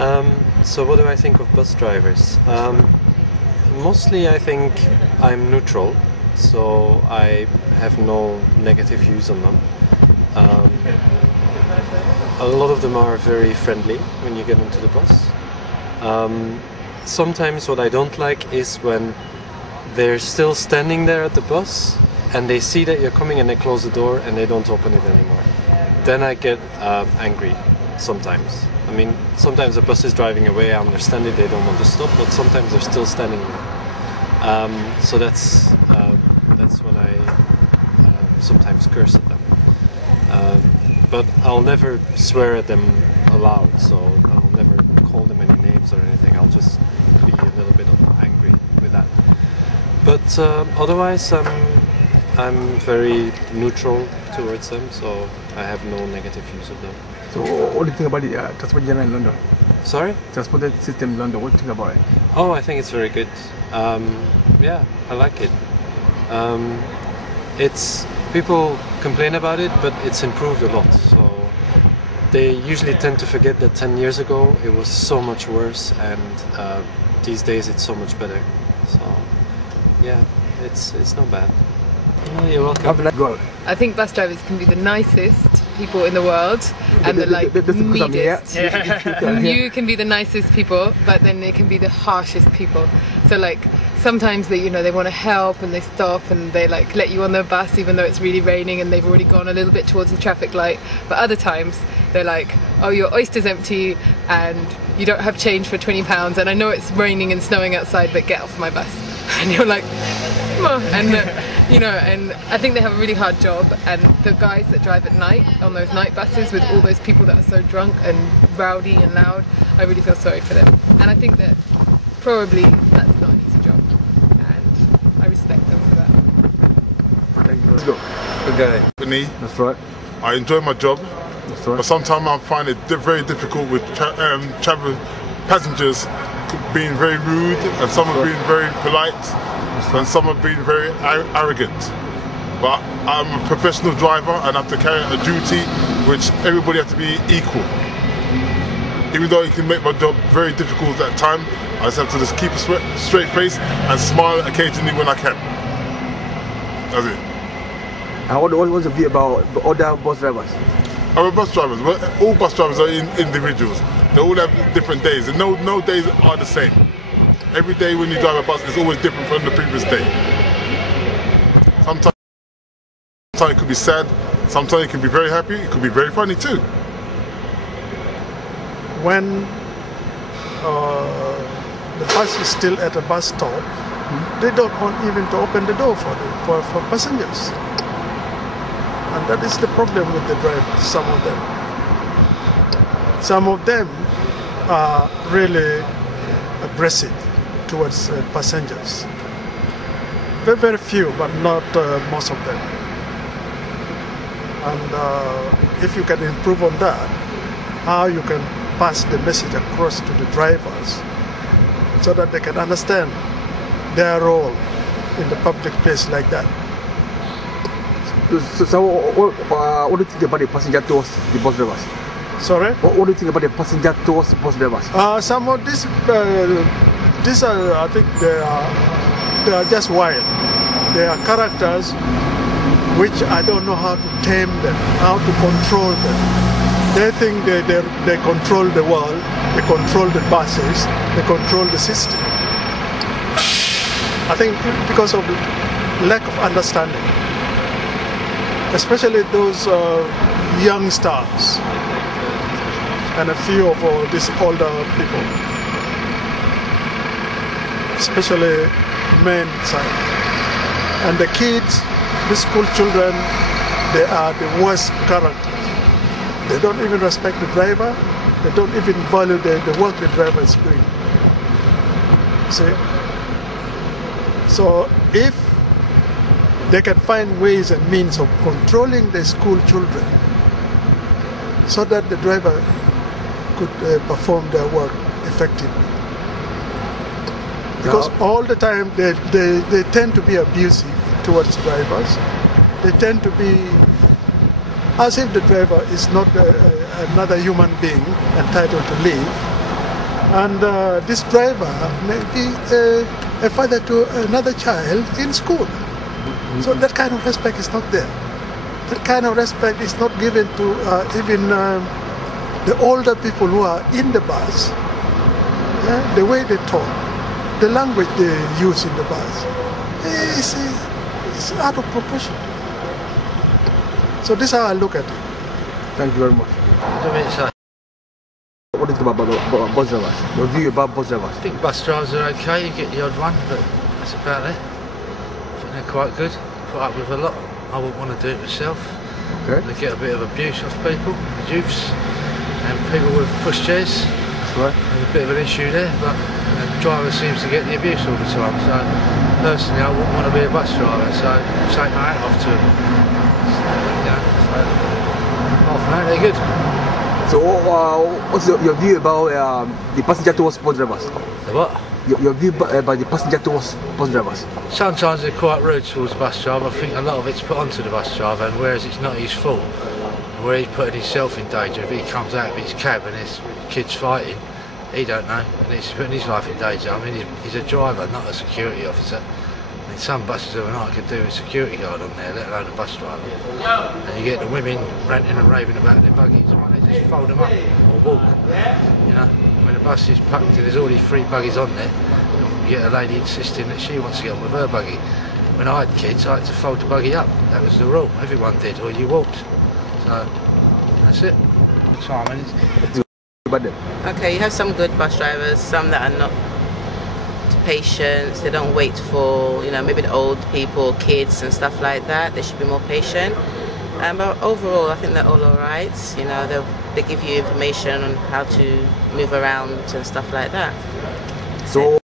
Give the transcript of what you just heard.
So what do I think of bus drivers? Mostly I think I'm neutral, so I have no negative views on them. A lot of them are very friendly when you get into the bus. Sometimes what I don't like is when they're still standing there at the bus and they see that you're coming and they close the door and they don't open it anymore. Then I get angry sometimes. I mean, sometimes the bus is driving away, I understand it, they don't want to stop, but sometimes they're still standing there. So that's when I sometimes curse at them. But I'll never swear at them aloud, so I'll never call them any names or anything. I'll just be a little bit angry with that. But otherwise, I'm very neutral towards them, so I have no negative views of them. So what do you think about the transport general in London? Sorry? Transport system in London, what do you think about it? Oh, I think it's very good. Yeah, I like it. People complain about it, but it's improved a lot. So they usually tend to forget that 10 years ago it was so much worse, and these days it's so much better. So yeah, it's not bad. Oh, you're welcome. I think bus drivers can be the nicest people in the world and the meanest. You can be the nicest people, but then they can be the harshest people. So like sometimes they want to help and they stop and they like let you on the bus even though it's really raining and they've already gone a little bit towards the traffic light. But other times they're like, oh, your oyster's empty and you don't have change for £20 and I know it's raining and snowing outside, but get off my bus. And you're like, oh. And and I think they have a really hard job, and the guys that drive at night on those night buses with all those people that are so drunk and rowdy and loud, I really feel sorry for them. And I think that probably that's not an easy job, and I respect them for that. Thank you. Let's go. Okay. That's right. I enjoy my job, that's right. But sometimes I find it very difficult with travel passengers being very rude, and some are being very polite, and some are being very arrogant. But I'm a professional driver and I have to carry a duty which everybody has to be equal. Even though it can make my job very difficult at times, I just have to just keep a straight face and smile occasionally when I can. That's it. And what was the view about other bus drivers? Our bus drivers, all bus drivers are individuals. They all have different days, and no days are the same. Every day when you drive a bus is always different from the previous day. Sometimes it could be sad, sometimes it could be very happy, it could be very funny too. When the bus is still at a bus stop, they don't want even to open the door for passengers. And that is the problem with the drivers, some of them. Some of them are really aggressive towards passengers. Very few, but not most of them. And if you can improve on that, how you can pass the message across to the drivers so that they can understand their role in the public place like that. So what do you think about the passenger towards the bus drivers? Sorry? What do you think about the passenger towards the bus drivers? Some of these are, I think they are just wild. They are characters which I don't know how to tame them, how to control them. They think they control the world, they control the buses, they control the system. I think because of lack of understanding, especially those young stars and a few of these older people, especially men side. And the kids, the school children, they are the worst characters. They don't even respect the driver, they don't even value the work the driver is doing. See? So if they can find ways and means of controlling the school children so that the driver could perform their work effectively. Because all the time they tend to be abusive towards drivers. They tend to be as if the driver is not another human being entitled to live. And this driver may be a father to another child in school. So that kind of respect is not there. That kind of respect is not given to even the older people who are in the bus. The way they talk, the language they use in the bus, it's out of proportion. So this is how I look at it. Thank you very much. What do you think about bus drivers? Your view about bus drivers? I think bus drivers are okay, you get the odd one, but that's about it. I think they're quite good, put up with a lot. I wouldn't want to do it myself. Okay. They get a bit of abuse off people, youths, and people with pushchairs. That's right. There's a bit of an issue there, but the driver seems to get the abuse all the time. So personally, I wouldn't want to be a bus driver, so take my hat off to them. You know, so, apart from that, they're good. So what's your view about the passenger towards bus drivers? The what? Your view about the passenger towards bus drivers? Sometimes they're quite rude towards the bus driver. I think a lot of it's put onto the bus driver, and whereas it's not his fault, where he's putting himself in danger. If he comes out of his cab and there's kids fighting, he don't know, and he's putting his life in danger. I mean, he's a driver, not a security officer. I mean, some buses overnight could do with a security guard on there, let alone a bus driver. And you get the women ranting and raving about their buggies, and they just fold them up or walk. You know, when the bus is packed and there's already 3 buggies on there, you get a lady insisting that she wants to get on with her buggy. When I had kids, I had to fold the buggy up. That was the rule. Everyone did, or you walked. So that's it. Okay, you have some good bus drivers, some that are not patient. They don't wait for, you know, maybe the old people, kids and stuff like that. They should be more patient. But overall, I think they're all alright. You know, they give you information on how to move around and stuff like that. So